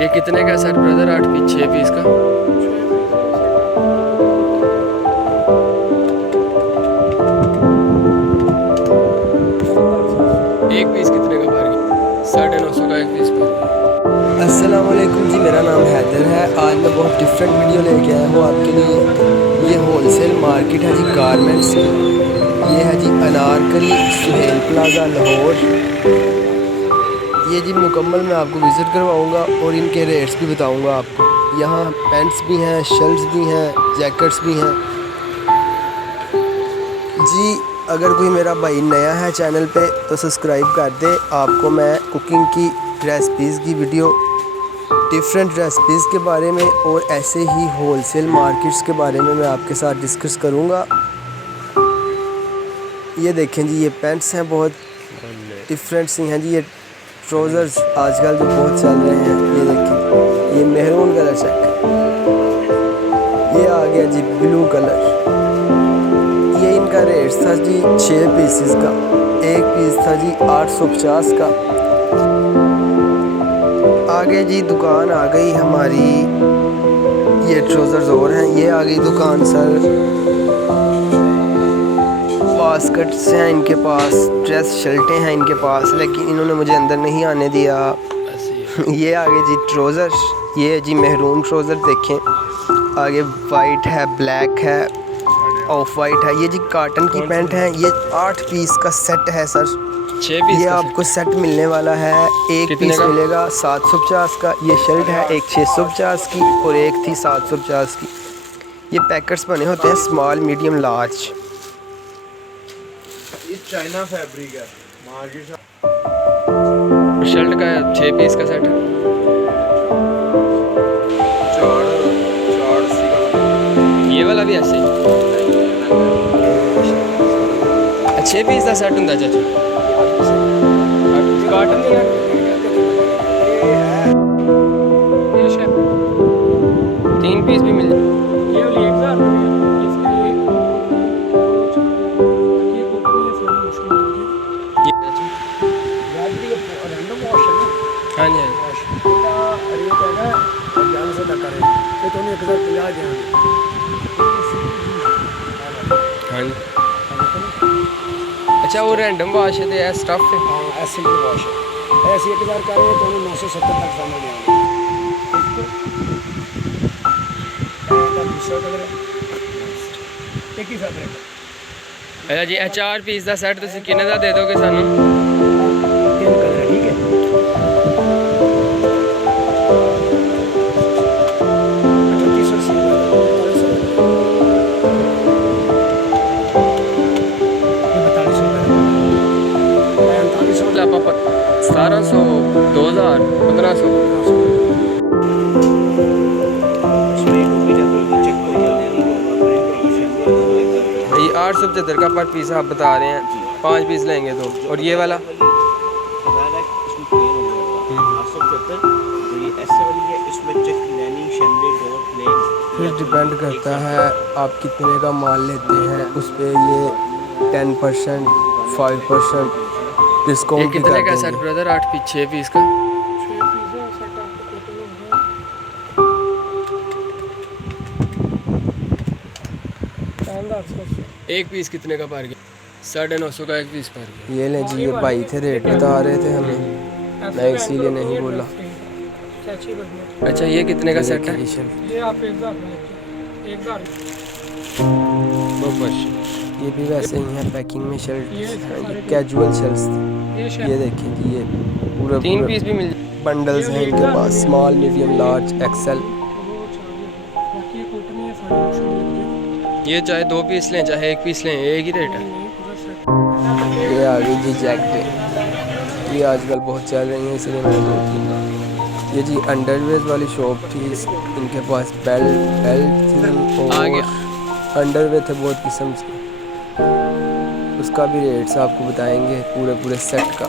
ये कितने का सेट ब्रदर? 8 पीस 6 पीस का। एक पीस कितने का बाहर? 950 का एक पीस पर। अस्सलाम वालेकुम जी, मेरा नाम हैदर है। आज मैं बहुत डिफरेंट वीडियो लेके आया हूँ आपके लिए। ये होलसेल मार्केट है जी गारमेंट्स की। ये है जी अनारकली सुहेल प्लाजा लाहौर। ये जी मुकम्मल मैं आपको विज़िट करवाऊँगा और इनके रेट्स भी बताऊँगा आपको। यहाँ पैंट्स भी हैं, शर्ट्स भी हैं, जैकेट्स भी हैं जी। अगर कोई मेरा भाई नया है चैनल पे तो सब्सक्राइब कर दे। आपको मैं कुकिंग की रेसिपीज़ की वीडियो, डिफरेंट रेसिपीज़ के बारे में और ऐसे ही होलसेल मार्केट्स के बारे में मैं आपके साथ डिस्कस करूँगा। ये देखें जी, ये पैंट्स हैं, बहुत डिफरेंट सी हैं जी। ये ट्राउज़र्स आजकल जो बहुत चल रहे हैं, ये देखें, ये मेहरून कलर चेक, ये आ गया जी ब्लू कलर। ये इनका रेट था जी 6 पीसेस का। एक पीस था जी 850 का। आगे जी दुकान आ गई हमारी। ये ट्राउज़र्स और हैं। ये आ गई दुकान सर। बास्केट्स हैं इनके पास, ड्रेस शर्टें हैं इनके पास, लेकिन इन्होंने मुझे अंदर नहीं आने दिया। ये आगे जी ट्राउज़र, ये जी मेहरून ट्राउज़र देखें। आगे वाइट है, ब्लैक है, ऑफ वाइट है। ये जी कॉटन की पैंट है। ये 8 पीस का सेट है सर। 6 पीस ये का आपको सेट मिलने वाला है। एक पीस मिलेगा 750 का। ये शर्ट है एक 650 की और एक थी 750 की। ये पैकेट्स बने होते हैं स्मॉल, मीडियम, लार्ज। ये चाइना फैब्रिक है मार्केट। शर्ट का 6 पीस का सेट है। ये वाला भी ऐसे ही 6 पीस का सेट होता चाचा। कॉटन का 3 पीस भी मिल जाए। ये वाली 1000 इसका ये कोटनी है थोड़ी मुश्किल होती है। रैंडम वॉश है ना। हाँ जी रेट है 1100 तक करे ये तो 1050 दिया। हाँ जी। अच्छा वो रैंडम वॉश है तो ये स्टफ है। हाँ ऐसे ही वॉश है। ऐसे 1000 का है तो 970 तक समझ जाएंगे। एक ही साथ रहेगा। अच्छा जी 4 पीस का सेट तुम किन्ने का दे दोगे सानू? 3 कलर है, ठीक है। पापा 1700 2000 1500। ये 875 का पर पीस आप बता रहे हैं। 5 पीस लेंगे तो। और ये वाला फिर डिपेंड करता है आप कितने का माल लेते हैं, उस पर ये 10% 5% ये डिस्काउंट भी कितने कर का सेट देंगे। ब्रदर? 8 पीस 6 पीस का। 6 पीस है सेट आपको कोटनी है। एक पीस कितने का पड़ गया? 950 का एक पीस पड़ गया। ये ले जी, ये भाई थे रेट बता रहे थे हमें, मैं इसीलिए नहीं बोला। अच्छा ये कितने का सेट है? ये आप 1000 में लेके 1000। ये भी वैसे ही है पैकिंग में शर्ट, ये कैजुअल शर्ट्स थी। ये देखें जी, ये पूरे 3 पीस भी मिल बंडल्स हैं इनके पास, स्मॉल, मीडियम, लार्ज, एक्सेल। ये चाहे 2 पीस लें चाहे 1 पीस लें एक ही रेट है। ये आ गई जी जैकेटें, ये आजकल बहुत चल रही हैं इसलिए मैंने 2-3। ये जी अंडरवेयर वाली शॉप थी, इनके पास बेल्ट थी और अंडरवेयर थे बहुत किस्म से। उसका भी रेट्स आपको बताएंगे पूरे सेट का।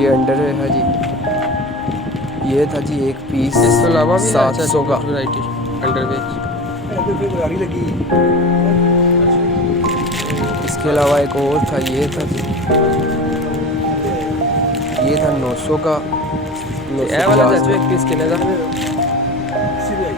ये अंडरवेयर है जी, ये था जी एक पीस इसके अलावा भी 700 का। Variety underwear. इसके अलावा एक और था, ये था जी, ये था 900 का। ਇਹ ਵਾਲਾ ਚਾਚੂ ਇੱਕ ਪੀਸ ਕਿੰਨੇ ਦਾ?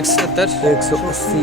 170 180